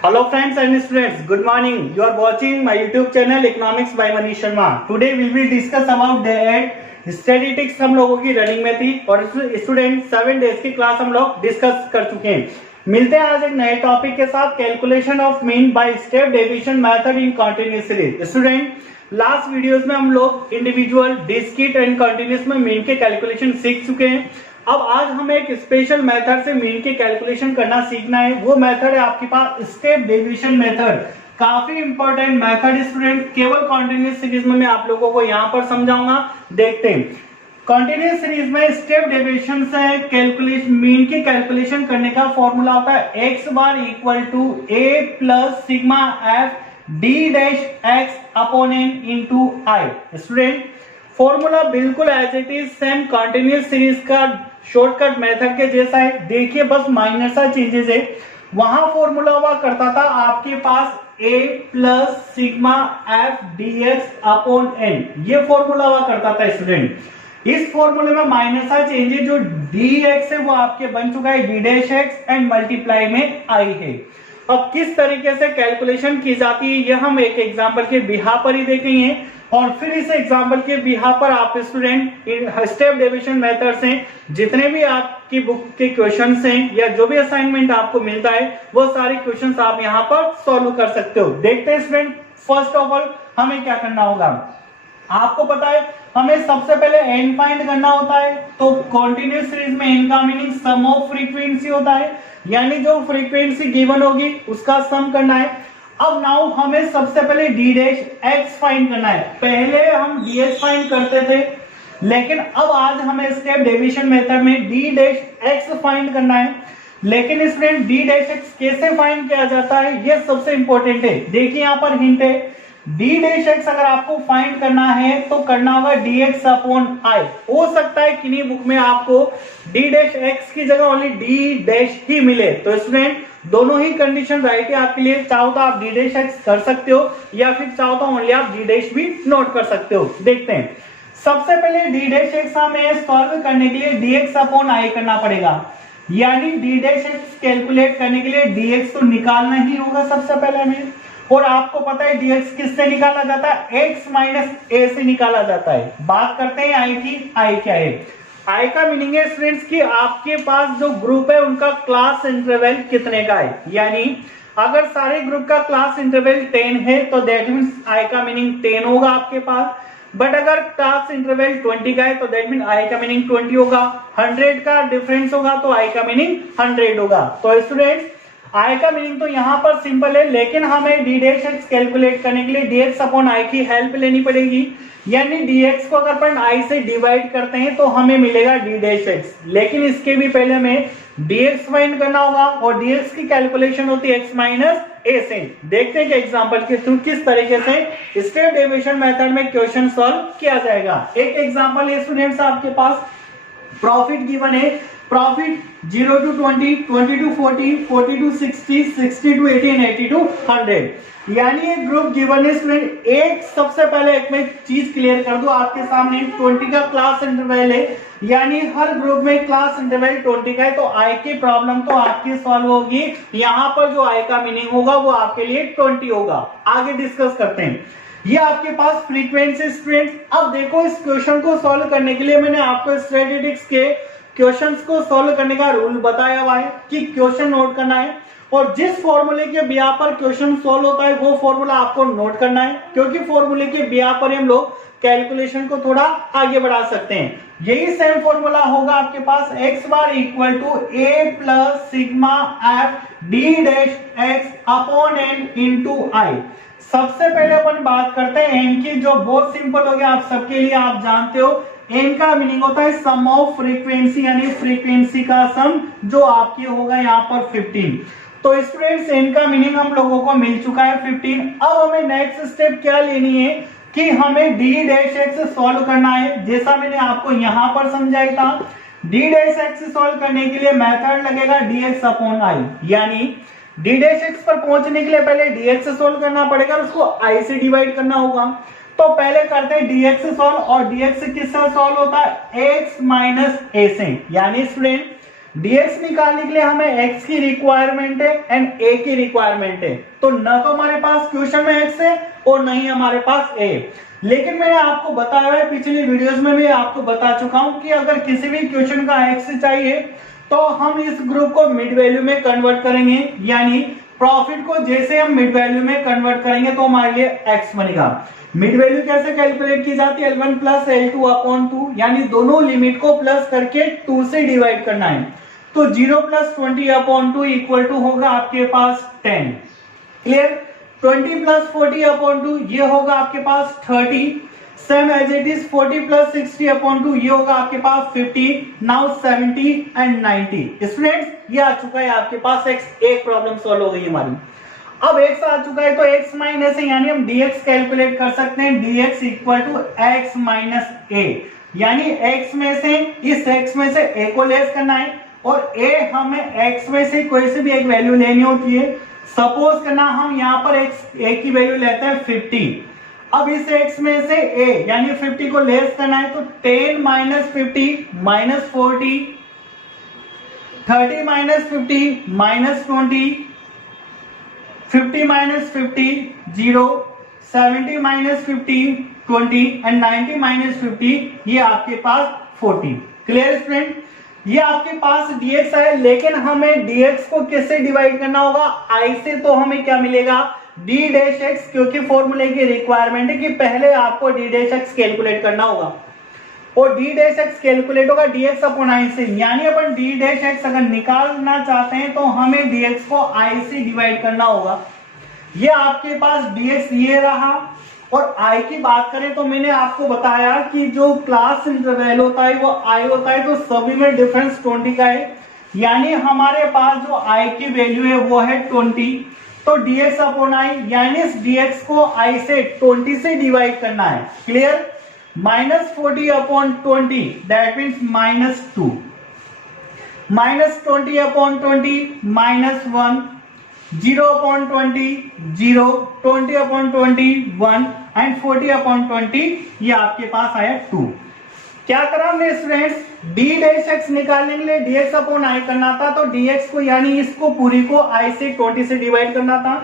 Hello friends and students, good morning. You are watching my YouTube channel Economics by Manish Sharma. Today we will discuss about the statistics हम लोगों की running में थी और student 7 days की class हम लोग डिस्कस कर चुके हैं। मिलते हैं आज एक नए टॉपिक के साथ, calculation of mean by step deviation method in continuous series. Student last videos में हम लोग इंडिविजुअल, डिस्क्रीट एंड कंटीन्यूअस में मीन के कैलकुलेशन सीख चुके हैं। अब आज हमें एक स्पेशल मेथड से मीन के कैलकुलेशन करना सीखना है। वो मेथड है आपके पास स्टेप डेविएशन मेथड। काफी इंपॉर्टेंट मेथड स्टूडेंट, केवल कॉन्टिन्यूअस सीरीज में मैं आप लोगों को यहाँ पर समझाऊंगा। देखते हैं कॉन्टिन्यूअस सीरीज में स्टेप डेविएशन से कैलकुलेशन मीन की कैलकुलेशन करने का फॉर्मूला होता है X bar equal to A plus sigma F D dash X upon N into I. Student formula बिल्कुल as it is same continuous series का shortcut method के जैसा है। देखिए बस माइनर सा चेंजेस है। वहां फॉर्मूला हुआ करता था आपके पास a plus sigma F D X upon N, ये फॉर्मूला हुआ करता था स्टूडेंट। इस फॉर्मूले में माइनर सा चेंजेस, जो डी एक्स है वो आपके बन चुका है D dash x and multiply में आई है। अब किस तरीके से कैलकुलेशन की जाती है ये हम एक एग्जांपल के बिहाफ पर ही देखेंगे और फिर इस एग्जांपल के बिहाफ पर आप स्टूडेंट स्टेप डेविएशन मेथड से जितने भी आपकी बुक के क्वेश्चंस हैं या जो भी असाइनमेंट आपको मिलता है वो सारे क्वेश्चंस आप यहाँ पर सॉल्व कर सकते हो। देखते हैं स्टूडेंट, फर्स्ट ऑफ ऑल हमें क्या करना होगा। आपको पता है हमें सबसे पहले एन फाइंड करना होता है। तो कॉन्टिन्यूअस सीरीज में एन का मीनिंग सम ऑफ फ्रीक्वेंसी होता है, यानी जो फ्रीक्वेंसी गिवन होगी उसका सम करना है। अब नाउ हमें सबसे पहले डी डैश एक्स फाइंड करना है। पहले हम डी एक्स फाइंड करते थे, लेकिन अब आज हमें स्टेप डेविएशन मेथड में डी डैश एक्स फाइंड करना है। लेकिन स्टूडेंट डी डैश एक्स कैसे फाइंड किया जाता है ये सबसे इंपॉर्टेंट है। देखिए यहाँ पर हिंट है, डी डैश एक्स अगर आपको फाइंड करना है तो करना होगा डी एक्स अपॉन आई। हो सकता है किन्हीं बुक में आपको डी डैश एक्स की जगह ओनली डी डैश ही मिले, तो स्टूडेंट दोनों ही कंडीशन राइट है आपके लिए। चाहो तो आप डी डैश एक्स कर सकते हो या फिर चाहो तो ओनली आप डी डैश भी नोट कर सकते हो। देखते हैं, सबसे पहले डी डैश एक्स हमें सॉल्व करने के लिए डी एक्स अपॉन आई करना पड़ेगा, यानी डी डैश एक्स कैलकुलेट करने के लिए डी एक्स तो निकालना ही होगा सबसे पहले हमें। और आपको पता है डी एक्स किससे निकाला जाता है, एक्स माइनस ए से निकाला जाता है। बात करते हैं आई की। आई क्या है? आई का मीनिंग है स्टूडेंट्स कि आपके पास जो ग्रुप है उनका क्लास इंटरवल कितने का है। यानी अगर सारे ग्रुप का क्लास इंटरवल 10 है तो दैट मीन्स आई का मीनिंग 10 होगा आपके पास। बट अगर क्लास इंटरवल 20 का है तो दैट मीन आई का मीनिंग 20 होगा। 100 का डिफरेंस होगा तो आई का मीनिंग 100 होगा। तो स्टूडेंट आई का मीनिंग तो यहाँ पर सिंपल है, लेकिन हमें डी डैश एक्स कैलकुलेट करने के लिए डी एक्स अपॉन आई की हेल्प लेनी पड़ेगी। यानी डी एक्स को अगर अपन आई से डिवाइड करते हैं तो हमें मिलेगा डी डैश एक्स, लेकिन इसके भी पहले हमें डी एक्स फाइंड करना होगा और डी एक्स की कैलकुलेशन होती है एक्स माइनस ए से। देखते हैं कि एग्जाम्पल के थ्रू किस तरीके से स्टेप डेविएशन मेथड में क्वेश्चन सॉल्व किया जाएगा। एक एग्जाम्पल है स्टूडेंट्स, आपके पास प्रॉफिट गिवन है, profit 0 to 20, 20 to 40, 40 to 60, 60 to 80 and 80 to 100। यानी एक ग्रुप गिवन है स्टूडेंट। एक सबसे पहले एक में चीज क्लियर कर दो आपके सामने, 20 का क्लास इंटरवल है, यानी हर ग्रुप में क्लास इंटरवल 20 का है। तो आई की प्रॉब्लम तो आपकी सॉल्व होगी। यहाँ पर जो आई का मीनिंग होगा वो आपके लिए 20 होगा। आगे डिस्कस करते हैं। ये आपके पास फ्रीक्वेंसी स्टूडेंट। अब देखो इस क्वेश्चन को सॉल्व करने के लिए मैंने आपको स्टैटिस्टिक्स के क्वेश्चंस को सॉल्व करने का रूल बताया हुआ है कि क्वेश्चन नोट करना है और जिस फॉर्मूले के बिया पर क्वेश्चन सॉल्व होता है वो फॉर्मूला आपको नोट करना है, क्योंकि फॉर्मूले के बिया पर हम लोग कैलकुलेशन को थोड़ा आगे बढ़ा सकते हैं। यही सेम फॉर्मूला होगा आपके पास X bar equal to A plus sigma F D dash X upon N into I. सबसे पहले अपन बात करते हैं एन की, जो बहुत सिंपल हो गया आप सबके लिए। आप जानते हो एन का मीनिंग होता है सम ऑफ फ्रीक्वेंसी, यानी फ्रीक्वेंसी का सम, जो आपकी होगा यहाँ पर 15। तो स्टूडेंट्स एन का मीनिंग हम लोगों को मिल चुका है 15। अब हमें नेक्स्ट स्टेप क्या लेनी है कि हमें डी डैश एक्स सॉल्व करना है, जैसा मैंने आपको यहाँ पर समझाया था। डी डैश एक्स सॉल्व करने के लिए मेथड लगेगा डी एक्स अपॉन आई, यानी डी डैश एक्स पर पहुंचने के लिए पहले डी एक्स सॉल्व करना पड़ेगा, उसको आई से डिवाइड करना होगा। तो पहले करते हैं dx सॉल्व, और dx किससे सॉल्व होता है, x माइनस ए से। यानी स्टूडेंट dx निकालने के लिए हमें x की रिक्वायरमेंट है एंड a की रिक्वायरमेंट है, तो न तो हमारे पास क्वेश्चन में x है और न ही हमारे पास a। लेकिन मैंने आपको बताया है, पिछली वीडियोस में भी आपको बता चुका हूं कि अगर किसी भी क्वेश्चन का x चाहिए तो हम इस ग्रुप को मिड वैल्यू में कन्वर्ट करेंगे, यानी प्रॉफिट को जैसे हम मिड वैल्यू में कन्वर्ट करेंगे तो हमारे लिए x बनेगा। मिड वैल्यू कैसे कैलकुलेट की जाती है? L1 प्लस L2 अपॉन 2, यानी दोनों लिमिट को प्लस करके 2 से डिवाइड करना है। तो 0 प्लस 20 अपॉन 2 इक्वल टू होगा आपके पास 10। क्लियर? 20 प्लस 40 अपॉन 2 ये होगा आपके पास 30। Same as it is 40 plus 60 upon 2 ये होगा आपके पास 50। Now 70 and 90। स्टूडेंट्स ये आ चुका है आपके पास x, एक प्रॉब्लम सॉल्व हो गई हमारी। अब x आ चुका है तो x माइनस है, यानी हम dx कैलकुलेट कर सकते हैं। dx equal to x minus a, यानी x में से इस x में से a को लेस करना है और a हमें x में से कोई से भी एक वैल्यू लेनी होती है। सपोज करना हम यहाँ पर a की वैल्यू लेते हैं 50। अब इस x में से a यानी 50 को लेस करना है तो 10 minus 50 minus 40, 30 minus 50 minus 20, 50 minus 50 0, 70 minus 50 20 and 90 minus 50 ये आपके पास 40। Clear student? ये आपके पास dx है, लेकिन हमें dx को किससे डिवाइड करना होगा? i से। तो हमें क्या मिलेगा? d डैश x, क्योंकि फॉर्मूले की रिक्वायरमेंट है कि पहले आपको d डैश x कैलकुलेट करना होगा और d डैश x कैलकुलेट होगा dx अपॉन i से, यानी अपन d डैश x अगर निकालना चाहते हैं तो हमें dx को i से डिवाइड करना होगा। ये आपके पास dx ये रहा। और i की बात करें तो मैंने आपको बताया कि जो क्लास इंटरवल होता है वो i होता है, तो सभी में डिफरेंस 20 का है, यानी हमारे पास जो i की वैल्यू है वो है 20। तो dx अपॉन i, यानी इस dx को i से 20 से डिवाइड करना है। Clear? Minus 40 upon 20 that means minus 2, minus 20 upon 20 minus 1, 0 upon 20 0, 20 upon 20 1 and 40 upon 20 ये आपके पास आया 2। क्या करा हमने स्टूडेंट्स? d डैश x निकालने के लिए dx अपॉन i करना था, तो dx को यानी इसको पूरी को i से 20 से डिवाइड करना था।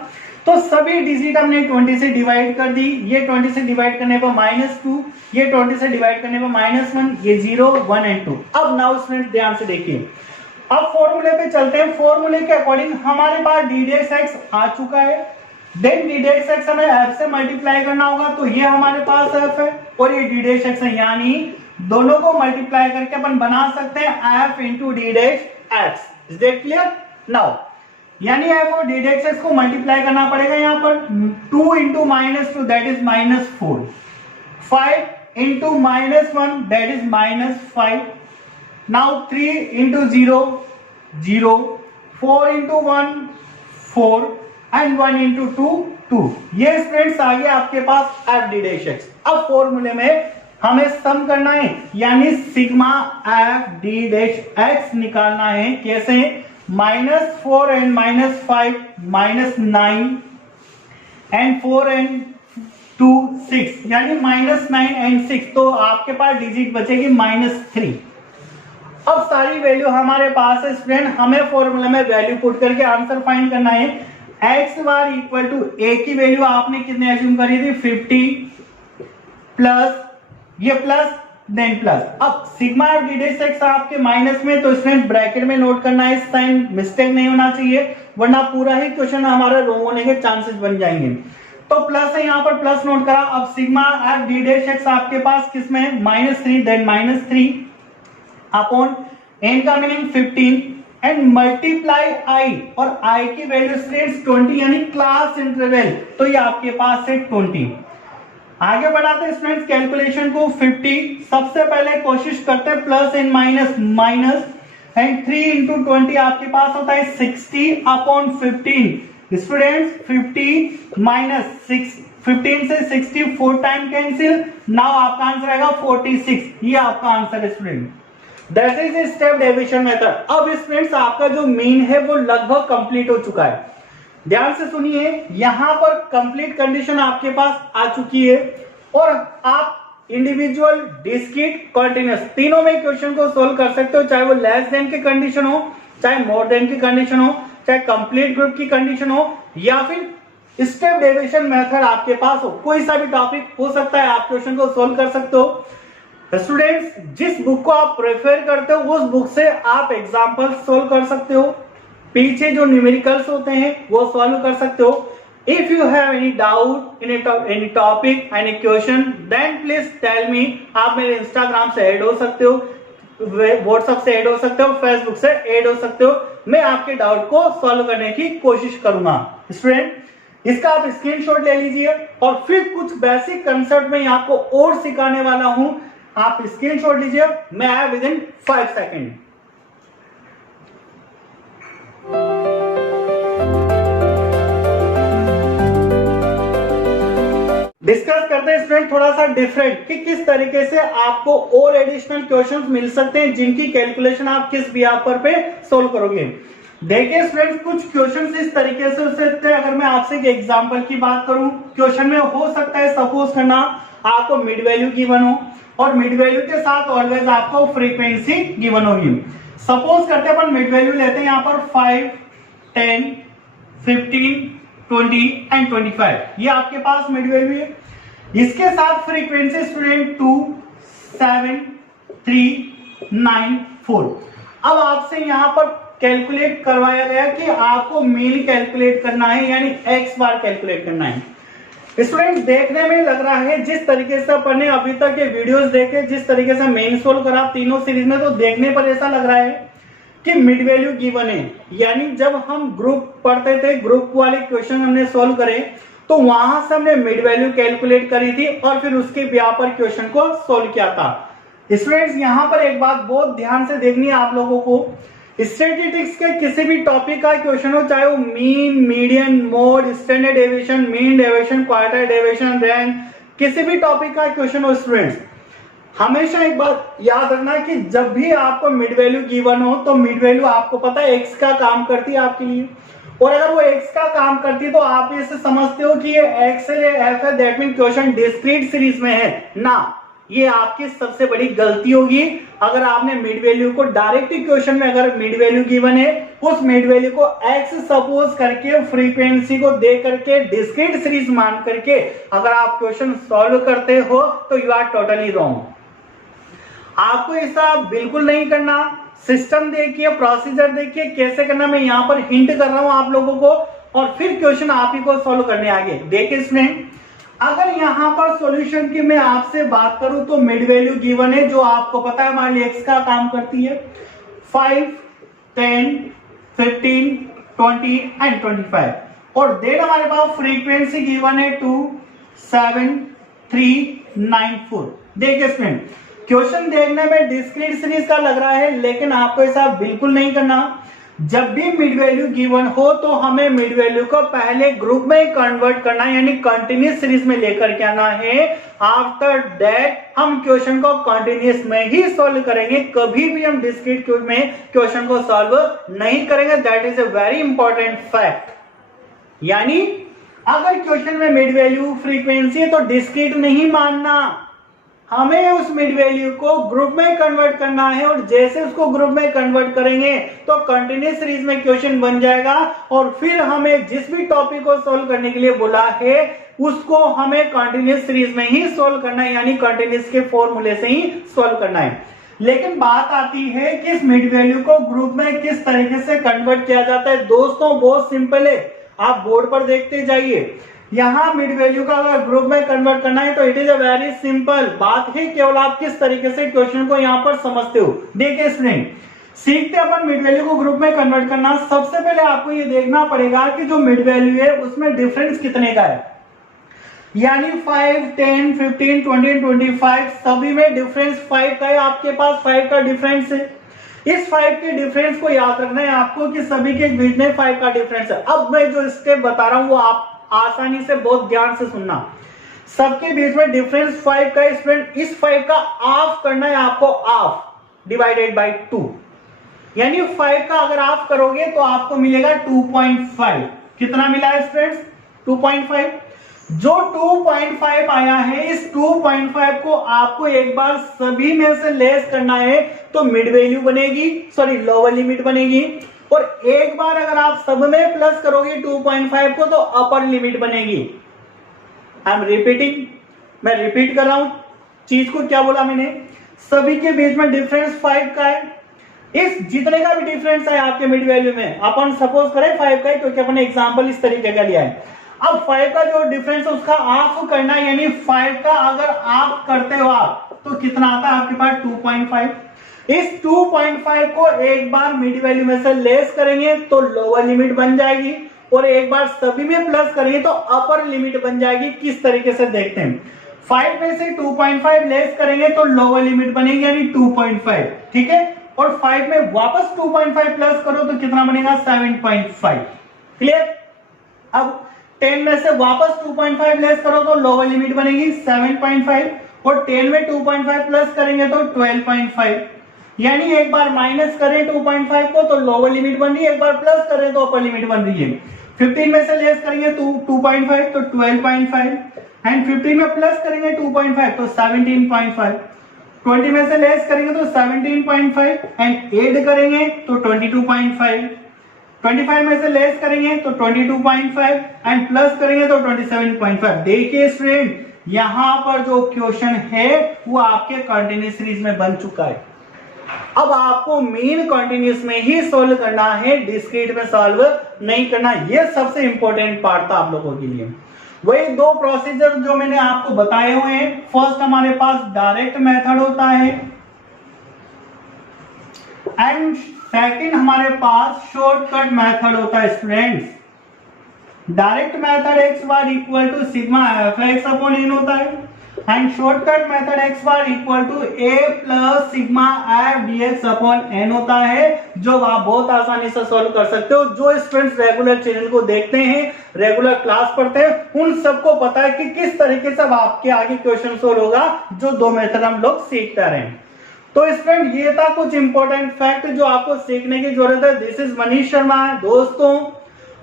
तो सभी डिजिट हमने 20 से डिवाइड कर दी। ये 20 से डिवाइड करने पर -2, ये 20 से डिवाइड करने पर -1, ये 0 1 एंड 2। अब नाउ स्टूडेंट ध्यान से देखिए, अब फॉर्मूले पे चलते हैं। फॉर्मूले के अकॉर्डिंग हमारे पास d डैश x आ चुका है, देन d डैश x हमें f से मल्टीप्लाई करना होगा, तो ये हमारे पास f है और ये d डैश x है, यानी दोनों को मल्टीप्लाई करके अपन बना सकते हैं f into D dash x। Is that clear? Now यानी f और d डैश x को मल्टीप्लाई करना पड़ेगा। यहाँ पर 2 into -2 that is -4, 5 into -1 that is -5, now 3 into 0 0, 4 into 1 4 and 1 into 2 2। ये स्टूडेंट्स आ गया आपके पास f d डैश x। अब फॉर्मूले में हमें सम करना है, यानी sigma f d dash x निकालना है। कैसे? -4 एंड -5 -9 एंड 4 एंड 2 6, यानी -9 एंड 6। तो आपके पास डिजिट बचेगी -3। अब सारी वैल्यू हमारे पास है स्टूडेंट, हमें फॉर्मूला में वैल्यू पुट करके आंसर फाइंड करना है। x bar equal to a की वैल्यू आपने कितने एज्यूम करी थी? 50 प्लस ये प्लस देन प्लस। अब sigma F D dash X आपके माइनस में, तो स्टूडेंट ब्रैकेट में नोट करना है, साइन मिस्टेक नहीं होना चाहिए, वरना पूरा ही क्वेश्चन हमारा रॉन्ग होने के चांसेस बन जाएंगे। तो प्लस है, यहाँ पर प्लस नोट करा। अब sigma F D dash X आपके पास किसमें है? -3 देन -3 अपॉन n का मीनिंग 15 एंड मल्टीप्लाई i, और i की वैल्यू स्टूडेंट्स 20, यानी क्लास इंटरवल, तो ये आपके पास है 20। आगे बढ़ाते हैं स्टूडेंट्स कैलकुलेशन को। 50 सबसे पहले कोशिश करते हैं plus and minus minus, and 3 into 20 आपके पास होता है 60 अपॉन 15। स्टूडेंट्स 50 माइनस 15 से 60 4 टाइम कैंसिल, नाउ आपका आंसर आएगा 46। ये आपका आंसर है student. That is step deviation method. अब स्टूडेंट्स आपका जो मीन है वो लगभग कंप्लीट हो चुका है। ध्यान से सुनिए, यहां पर कंप्लीट कंडीशन आपके पास आ चुकी है और आप इंडिविजुअल, डिस्क्रीट, कॉन्टिन्यूस, तीनों में क्वेश्चन को सोल्व कर सकते हो, चाहे वो लेस देन की कंडीशन हो, चाहे मोर देन की कंडीशन हो, चाहे कंप्लीट ग्रुप की कंडीशन हो, या फिर स्टेप डेविएशन मेथड आपके पास हो, कोई सा भी टॉपिक हो सकता है, आप क्वेश्चन को सोल्व कर सकते हो। स्टूडेंट्स, जिस बुक को आप प्रेफर करते हो उस बुक से आप एग्जाम्पल सोल्व कर सकते हो, पीछे जो न्यूमेरिकल्स होते हैं वो सॉल्व कर सकते हो। If you have any doubt in any topic, any question, then please tell me. आप मेरे इंस्टाग्राम से ऐड हो सकते हो, व्हाट्सएप से ऐड हो सकते हो, फेसबुक से ऐड हो सकते हो, मैं आपके डाउट को सॉल्व करने की कोशिश करूंगा। स्टूडेंट, इसका आप स्क्रीनशॉट ले लीजिए और फिर कुछ बेसिक कंसेप्ट में आपको और सिखाने वाला हूं, आप स्क्रीनशॉट लीजिए, मैं आया विद इन 5 सेकेंड। डिस्कस करते हैं स्टूडेंट थोड़ा सा डिफरेंट कि किस तरीके से आपको और एडिशनल क्वेश्चंस मिल सकते हैं जिनकी कैलकुलेशन आप किस पेपर पे सोल्व करोगे। देखिए स्टूडेंट, कुछ क्वेश्चंस इस तरीके से हो सकते हैं। अगर मैं आपसे एक एग्जांपल की बात करूं, क्वेश्चन में हो सकता है सपोज करना आपको मिड वैल्यू गिवन हो और मिड वैल्यू के साथ ऑलवेज आपको फ्रीक्वेंसी गिवन होगी। सपोज करते हैं अपन मिड वैल्यू लेते हैं यहाँ पर 5, 10, 15, 20 एंड 25, ये आपके पास मिड वैल्यू है। इसके साथ फ्रीक्वेंसी स्टूडेंट 2, 7, 3, 9, 4। अब आपसे यहाँ पर कैलकुलेट करवाया गया कि आपको मीन कैलकुलेट करना है, यानी एक्स बार कैलकुलेट करना है। स्टूडेंट्स, देखने में लग रहा है जिस तरीके से अपन ने अभी तक के वीडियोस देखे, जिस तरीके से मेन सोल्व करा तीनों सीरीज में, तो देखने पर ऐसा लग रहा है कि मिड वैल्यू गिवन है। यानी जब हम ग्रुप पढ़ते थे, ग्रुप वाले क्वेश्चन हमने सोल्व करे तो वहां से हमने मिड वैल्यू कैलकुलेट करी थी और फिर उसके ब्याह पर क्वेश्चन को सोल्व किया था। स्टूडेंट्स, यहां पर एक बात बहुत ध्यान से देखनी है आप लोगों को, स्टैटिस्टिक्स के किसी भी टॉपिक का क्वेश्चन हो, चाहे वो mean, median, mode, standard deviation, mean deviation, quarter deviation, rank, किसी भी टॉपिक का क्वेश्चन हो, स्टूडेंट्स हमेशा एक बात याद रखना कि जब भी आपको मिड वैल्यू गिवन हो तो मिड वैल्यू आपको पता है एक्स का काम करती है आपके लिए, और अगर वो एक्स का काम करती है तो आप इसे समझते हो कि ये एक्स है, ये एफ है, that mean question discrete series में है ना। ये आपकी सबसे बड़ी गलती होगी अगर आपने मिड वैल्यू को डायरेक्ट क्वेश्चन में, अगर मिड वैल्यू गिवन है उस मिड वैल्यू को एक्स सपोज करके फ्रीक्वेंसी को दे करके डिस्क्रीट सीरीज मान करके अगर आप क्वेश्चन सॉल्व करते हो तो यू आर टोटली रॉन्ग। आपको ऐसा बिल्कुल नहीं करना। सिस्टम देखिए, प्रोसीजर देखिए कैसे करना, मैं यहां पर हिंट कर रहा हूं आप लोगों को, और फिर क्वेश्चन आप ही को सॉल्व करने आगे। देखिए इसमें अगर यहां पर सॉल्यूशन की मैं आपसे बात करूं तो मिड वैल्यू गिवन है जो आपको पता है हमारे लिए एक्स का काम करती है, 5, 10, 15, 20 एंड 25, और देन हमारे पास फ्रीक्वेंसी गिवन है 2, 7, 3, 9, 4। देखिए इसमें क्वेश्चन देखने में डिस्क्रीट सीरीज का लग रहा है, लेकिन आपको ऐसा बिल्कुल नहीं करना। जब भी मिड वैल्यू गिवन हो तो हमें मिड वैल्यू को पहले ग्रुप में कन्वर्ट करना है, यानी कंटिन्यूस सीरीज में लेकर के आना है। आफ्टर दैट हम क्वेश्चन को कंटिन्यूस में ही सॉल्व करेंगे, कभी भी हम डिस्क्रीट में क्वेश्चन को सॉल्व नहीं करेंगे। That is a very important fact. यानी अगर क्वेश्चन में मिड वैल्यू फ्रीक्वेंसी है तो डिस्क्रीट नहीं मानना, हमें उस मिड वैल्यू को ग्रुप में कन्वर्ट करना है, और जैसे उसको ग्रुप में कन्वर्ट करेंगे तो कंटिन्यूस सीरीज में क्वेश्चन बन जाएगा, और फिर हमें जिस भी टॉपिक को सोल्व करने के लिए बोला है उसको हमें कंटिन्यूस सीरीज में ही सोल्व करना है, यानी कंटिन्यूस के फॉर्मूले से ही सोल्व करना है। लेकिन बात आती है कि इस मिड वैल्यू को ग्रुप में किस तरीके से कन्वर्ट किया जाता है। दोस्तों बहुत सिंपल है, आप बोर्ड पर देखते जाइए। यहां मिड वैल्यू का अगर ग्रुप में कन्वर्ट करना है तो it is a very simple बात है, केवल आप किस तरीके से क्वेश्चन को यहां पर समझते हो। देखिए स्टूडेंट, सीखते अपन मिड वैल्यू को ग्रुप में कन्वर्ट करना। सबसे पहले आपको ये देखना पड़ेगा कि जो मिड वैल्यू है उसमें डिफरेंस कितने का है, यानी 5, 10, 15, 20, 25 सभी में डिफरेंस 5 का है। आपके पास 5 का डिफरेंस है। इस 5 के डिफरेंस को याद रखना है आपको कि सभी के बीच में 5 का डिफरेंस है। अब मैं जो स्टेप बता रहा हूं वो आप आसानी से बहुत ध्यान से सुनना। सबके बीच में डिफरेंस 5 का है स्टूडेंट, इस 5 का हाफ करना है आपको, हाफ डिवाइडेड बाय 2, यानी 5 का अगर हाफ करोगे तो आपको मिलेगा 2.5। कितना मिला है स्टूडेंट्स? 2.5। जो 2.5 आया है, इस 2.5 को आपको एक बार सभी में से लेस करना है तो मिड वैल्यू बनेगी, सॉरी लोअर लिमिट बनेगी, और एक बार अगर आप सब में प्लस करोगे 2.5 को तो अपर लिमिट बनेगी। आई एम रिपीटिंग, मैं रिपीट कर रहा हूं चीज को, क्या बोला मैंने, सभी के बीच में डिफरेंस 5 का है। इस जितने का भी डिफरेंस है आपके मिड वैल्यू में, अपन सपोज करें 5 का है क्योंकि अपन एग्जांपल इस तरीके का लिया है। अब 5 का जो डिफरेंस है उसका हाफ करना है, यानी 5 का अगर आप करते हो आप तो कितना आता है आपके पास 2.5। इस 2.5 को एक बार मिड वैल्यू में से लेस करेंगे तो लोअर लिमिट बन जाएगी, और एक बार सभी में प्लस करेंगे तो अपर लिमिट बन जाएगी। किस तरीके से देखते हैं, 5 में से 2.5 लेस करेंगे तो लोअर लिमिट बनेगी यानी 2.5, ठीक है, और 5 में वापस 2.5 प्लस करो तो कितना बनेगा 7.5। क्लियर। अब 10 में से वापस 2.5 लेस करो तो लोअर लिमिट बनेगी 7.5, और 10 में 2.5 प्लस करेंगे तो 12.5, यानी एक बार माइनस करें 2.5 को तो लोअर लिमिट बन रही है, एक बार प्लस करें तो अपर लिमिट बन रही है। 15 में से लेस करेंगे तो 2.5 तो 12.5, एंड 15 में प्लस करेंगे 2.5 तो 17.5, 20 में से लेस करेंगे तो 17.5, एंड ऐड करेंगे तो 22.5, 25 में से लेस करेंगे तो 22.5, एंड प्लस करेंगे तो 27.5। देखिए स्टूडेंट, यहां पर जो क्वेश्चन है वो आपके कंटिन्यूस सीरीज में बन चुका है। अब आपको मेन कंटिन्यूस में ही सॉल्व करना है, डिस्क्रीट में सॉल्व नहीं करना। ये सबसे इंपॉर्टेंट पार्ट था आप लोगों के लिए। वही दो प्रोसीजर जो मैंने आपको बताए हुए हैं, फर्स्ट हमारे पास डायरेक्ट मेथड होता है, एंड सेकंड हमारे पास शॉर्टकट मेथड होता है। Students, direct method x bar equal to sigma F X upon N होता है, and shortcut method x bar equal to a plus sigma F dx upon N होता है, जो आप बहुत आसानी से सॉल्व कर सकते हो। जो स्टूडेंट्स रेगुलर चैनल को देखते हैं, रेगुलर क्लास पढ़ते हैं, उन सबको पता है कि किस तरीके से आपके आगे क्वेश्चन सॉल्व होगा, जो दो मेथड हम लोग सीखते रहे। तो स्टूडेंट, ये था कुछ इंपॉर्टेंट फैक्ट जो आपको सीखने की जरूरत है। This is Manish Sharma. दोस्तों,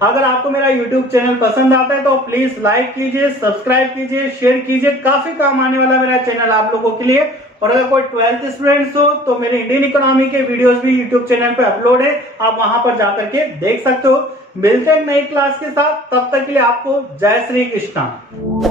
अगर आपको मेरा YouTube चैनल पसंद आता है तो प्लीज लाइक कीजिए, सब्सक्राइब कीजिए, शेयर कीजिए। काफी काम आने वाला मेरा चैनल आप लोगों के लिए। और अगर कोई 12th स्टूडेंट्स हो तो मेरे इंडियन इकोनॉमी के वीडियोस भी YouTube चैनल पे अपलोड है, आप वहां पर जाकर के देख सकते हो। मिलते हैं नई क्लास के साथ, तब तक के लिए आपको जय श्री कृष्णा।